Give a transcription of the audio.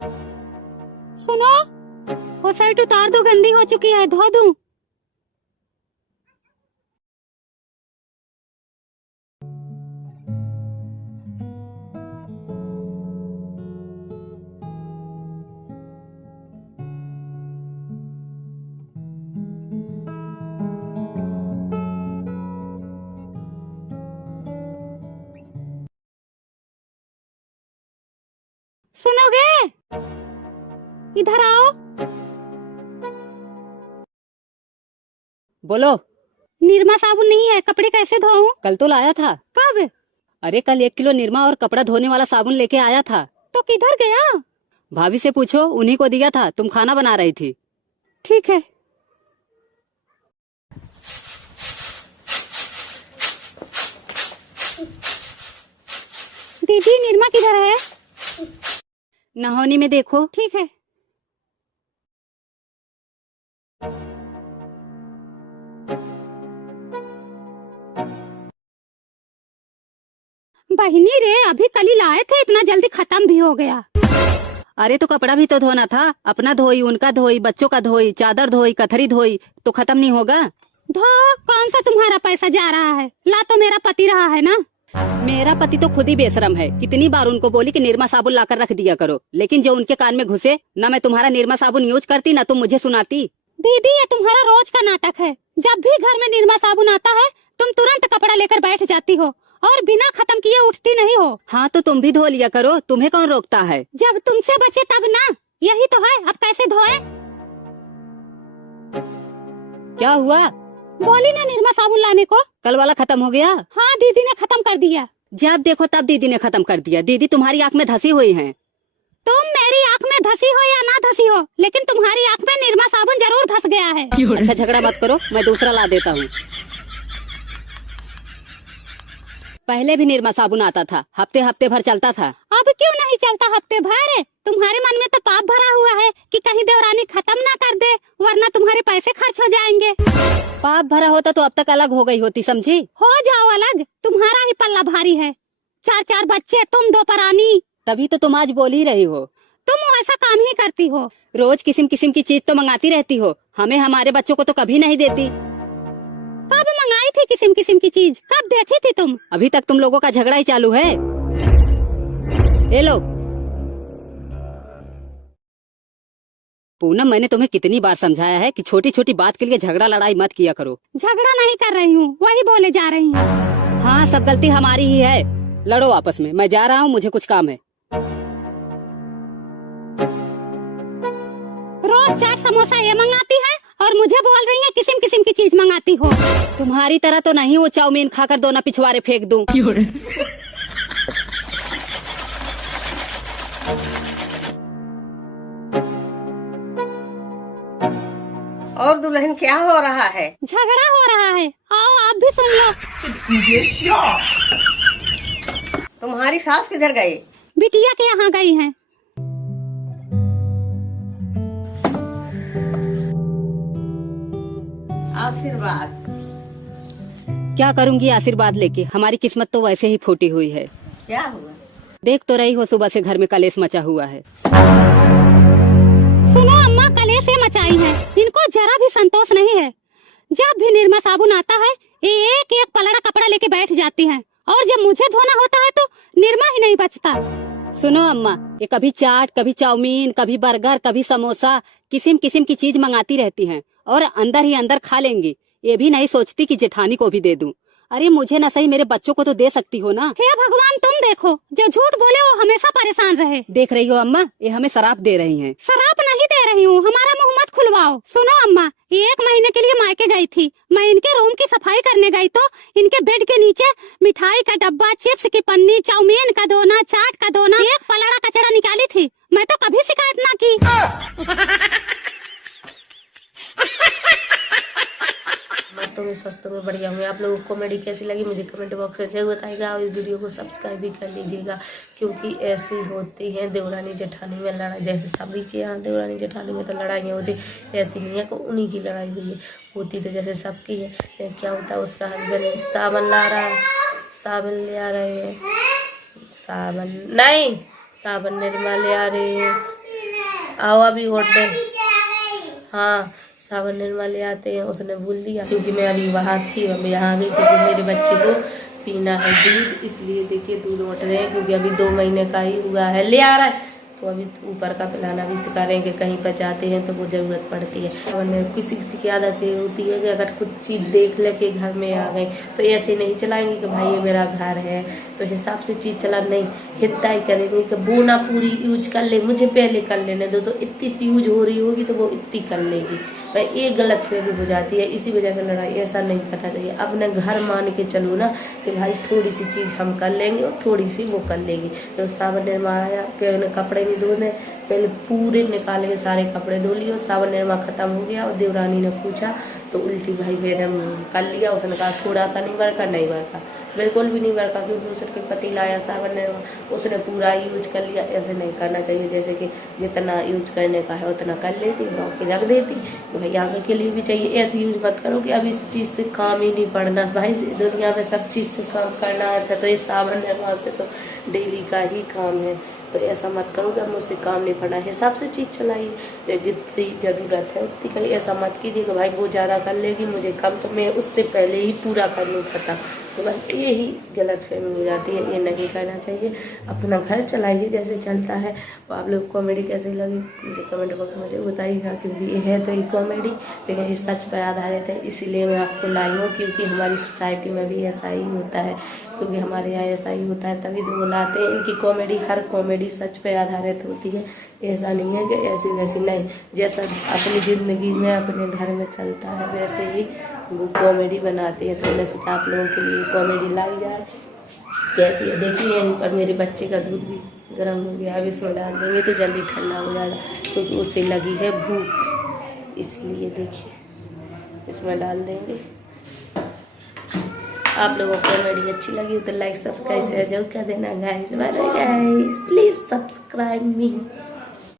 सुनो, वो शर्ट उतार दो, गंदी हो चुकी है, धो दूं? सुनोगे? इधर आओ। बोलो। निरमा साबुन नहीं है, कपड़े कैसे धोऊं? कल तो लाया था। कब? अरे कल 1 किलो निरमा और कपड़ा धोने वाला साबुन लेके आया था। तो किधर गया? भाभी से पूछो, उन्हीं को दिया था, तुम खाना बना रही थी। ठीक है। दीदी, निरमा किधर है? नहानी में देखो। ठीक है। बहिनी रे, अभी कल ही लाए थे, इतना जल्दी खत्म भी हो गया। अरे तो कपड़ा भी तो धोना था, अपना धोई, उनका धोई, बच्चों का धोई, चादर धोई, कथरी धोई, तो खत्म नहीं होगा? धो, कौन सा तुम्हारा पैसा जा रहा है? ला तो मेरा पति रहा है ना। मेरा पति तो खुद ही बेशरम है। कितनी बार उनको बोली कि निरमा साबुन लाकर रख दिया करो, लेकिन जो उनके कान में घुसे, ना मैं तुम्हारा निरमा साबुन यूज करती, ना तुम मुझे सुनाती। दीदी, ये तुम्हारा रोज का नाटक है। जब भी घर में निरमा साबुन आता है, तुम तुरंत कपड़ा लेकर बैठ जाती हो और बिना खत्म किए उठती नहीं हो। हाँ तो तुम भी धो लिया करो, तुम्हें कौन रोकता है? जब तुमसे बचे तब ना। यही तो है, अब कैसे धोए? क्या हुआ? बोली ना निरमा साबुन लाने को। कल वाला खत्म हो गया? हाँ, दीदी ने खत्म कर दिया। जब देखो तब दीदी ने खत्म कर दिया। दीदी तुम्हारी आंख में धसी हुई है। तुम मेरी आंख में धसी हो या ना धसी हो, लेकिन तुम्हारी आंख में निरमा साबुन जरूर धस गया है। अच्छा झगड़ा मत करो, मैं दूसरा ला देता हूँ। पहले भी निरमा साबुन आता था, हफ्ते हफ्ते भर चलता था। अब क्यों नहीं चलता हफ्ते भर? तुम्हारे मन में तो पाप भरा हुआ है कि कहीं देवरानी खत्म ना कर दे, वरना तुम्हारे पैसे खर्च हो जाएंगे। पाप भरा होता तो अब तक अलग हो गई होती, समझी? हो जाओ अलग, तुम्हारा ही पल्ला भारी है। 4 बच्चे, तुम 2 परानी। तभी तो तुम आज बोल ही रही हो। तुम ऐसा काम ही करती हो। रोज किस्म किस्म की चीज तो मंगाती रहती हो, हमें हमारे बच्चों को तो कभी नहीं देती। कब मंगाई थी किस्म किस्म की चीज? कब देखी थी तुम? अभी तक तुम लोगों का झगड़ा ही चालू है। ये लो। पूनम, मैंने तुम्हें कितनी बार समझाया है कि छोटी छोटी बात के लिए झगड़ा लड़ाई मत किया करो। झगड़ा नहीं कर रही हूँ, वही बोले जा रही हूँ। हाँ, सब गलती हमारी ही है। लड़ो आपस में, मैं जा रहा हूँ, मुझे कुछ काम है। रोज चाट समोसा ये मंगाती है और मुझे बोल रही है किस्म किस्म की चीज मंगाती हो। तुम्हारी तरह तो नहीं वो चाउमीन खाकर दोना पिछवाड़े फेंक दूं। और दुल्हन, क्या हो रहा है? झगड़ा हो रहा है, आओ आप भी सुन लो। तुम्हारी सास किधर गई? बिटिया के यहाँ गई हैं। आशीर्वाद। क्या करूंगी आशीर्वाद लेके, हमारी किस्मत तो वैसे ही फूटी हुई है। क्या हुआ? देख तो रही हो, सुबह से घर में कलेश मचा हुआ है। सुनो अम्मा, कलेश से मचाई है, इनको जरा भी संतोष नहीं है। जब भी निरमा साबुन आता है, एक एक पलड़ा कपड़ा लेके बैठ जाती हैं, और जब मुझे धोना होता है तो निरमा ही नहीं बचता। सुनो अम्मा, ये कभी चाट, कभी चाउमीन, कभी बर्गर, कभी समोसा, किस्म किस्म की चीज मंगाती रहती हैं और अंदर ही अंदर खा लेंगी। ये भी नहीं सोचती कि जेठानी को भी दे दूं। अरे मुझे न सही, मेरे बच्चों को तो दे सकती हो ना। हे भगवान, तुम देखो, जो झूठ बोले वो हमेशा परेशान रहे। देख रही हो अम्मा, ये हमें शराप दे रही हैं। शराप नहीं दे रही हूँ, हमारा मुंह मत खुलवाओ। सुनो अम्मा, 1 महीने के लिए मायके गई थी, मैं इनके रूम की सफाई करने गई तो इनके बेड के नीचे मिठाई का डब्बा, चिप्स की पन्नी, चाउमीन का दोना, चाट का दोना, एक पलड़ा कचरा निकाली थी। मैं तो कभी शिकायत ना की। मस्त होंगे, स्वस्थ होंगे, बढ़िया होंगे। आप लोगों को कॉमेडी कैसी लगी मुझे कमेंट बॉक्स में जरूर बताइएगा, और इस वीडियो को सब्सक्राइब भी कर लीजिएगा, क्योंकि ऐसी होती हैं देवरानी जेठानी में लड़ाई। जैसे सभी के यहाँ देवरानी जेठानी में तो लड़ाइयाँ होती, ऐसी नहीं है कि उन्हीं की लड़ाई हुई है, होती तो जैसे सबकी है। क्या होता है, उसका हस्बैंड साबन ला रहा है, साबन ले आ रहे हैं, साबन नहीं, साबन निरमा ले आ रहे हैं, आओ अभी होटल। हाँ सावन निर्मा ले आते हैं, उसने बोल दिया क्योंकि मैं अभी वहाँ थी, अब यहाँ आ गई क्योंकि मेरे बच्चे को पीना है दूध, इसलिए देखिए दूध उठ रहे हैं क्योंकि अभी 2 महीने का ही हुआ है। ले आ रहा है तो अभी ऊपर का पिलाना भी सिखा रहे हैं कि कहीं पर जाते हैं तो वो ज़रूरत पड़ती है। वरना किसी किसी की आदत ये होती है कि अगर कुछ चीज़ देख ले के घर में आ गई तो ऐसे नहीं चलाएंगे कि भाई ये मेरा घर है, तो हिसाब से चीज़ चला नहीं, हित्ता ही करेंगे कि वो ना पूरी यूज कर ले, मुझे पहले कर लेने दो, तो इतनी सी यूज हो रही होगी तो वो इतनी कर लेगी। भाई एक गलत फहमी हो जाती है, इसी वजह से लड़ाई। ऐसा नहीं करना चाहिए, अपने घर मान के चलो ना कि भाई थोड़ी सी चीज़ हम कर लेंगे और थोड़ी सी वो कर लेंगे। तो सावन निर्मा आया कि उन्हें कपड़े नहीं धोने, पहले पूरे निकाल के सारे कपड़े धो लिए। सावन निर्मा खत्म हो गया और देवरानी ने पूछा तो उल्टी भाई मैंने कर लिया। उसने कहा थोड़ा सा नहीं बरका, नहीं बरका, बिल्कुल भी नहीं बरका, क्योंकि उसके पति लाया सावन निर्मा, उसने पूरा यूज कर लिया। ऐसे नहीं करना चाहिए, जैसे कि जितना यूज करने का है उतना कर लेती, बाकी रख देती। तो भाई आगे के लिए भी चाहिए, ऐसे यूज मत करो कि अब इस चीज़ से काम ही नहीं पड़ना। भाई दुनिया में सब चीज़ से काम करना है, तो ये सावन निर्मा से तो डेली का ही काम है। तो ऐसा मत करो कि अब मुझसे काम नहीं पड़ना, हिसाब से चीज़ चलाइए, जितनी ज़रूरत है उतनी करिए। ऐसा मत कीजिए कि भाई वो ज़्यादा कर लेगी मुझे कम, तो मैं उससे पहले ही पूरा कर लूँ खत्म। तो बस यही गलत फहमी हो जाती है, ये नहीं करना चाहिए। अपना घर चलाइए जैसे चलता है। तो आप लोग कॉमेडी कैसी लगी मुझे कमेंट बॉक्स में मुझे बताइएगा, क्योंकि ये है तो ये कॉमेडी, लेकिन ये सच पर आधारित है, इसीलिए मैं आपको लाई हूँ। क्योंकि हमारी सोसाइटी में भी ऐसा ही होता है, क्योंकि हमारे यहाँ ऐसा ही होता है, तभी तो बुलाते हैं। इनकी कॉमेडी, हर कॉमेडी सच पे आधारित होती है, ऐसा नहीं है कि ऐसी वैसी नहीं। जैसा अपनी ज़िंदगी में अपने घर में चलता है वैसे ही वो कॉमेडी बनाते हैं। तो मैं सोचा आप लोगों के लिए कॉमेडी लाई जाए। कैसी है देखिए, यहीं पर मेरे बच्चे का दूध भी गर्म हो गया, अब इसमें डाल देंगे तो जल्दी ठंडा हो जाएगा, क्योंकि उसे लगी है भूख, इसलिए देखिए इसमें डाल देंगे। आप लोगों को कॉमेडी अच्छी लगी तो लाइक सब्सक्राइब शेयर जरूर कर देना guys. Bye guys, please subscribe me.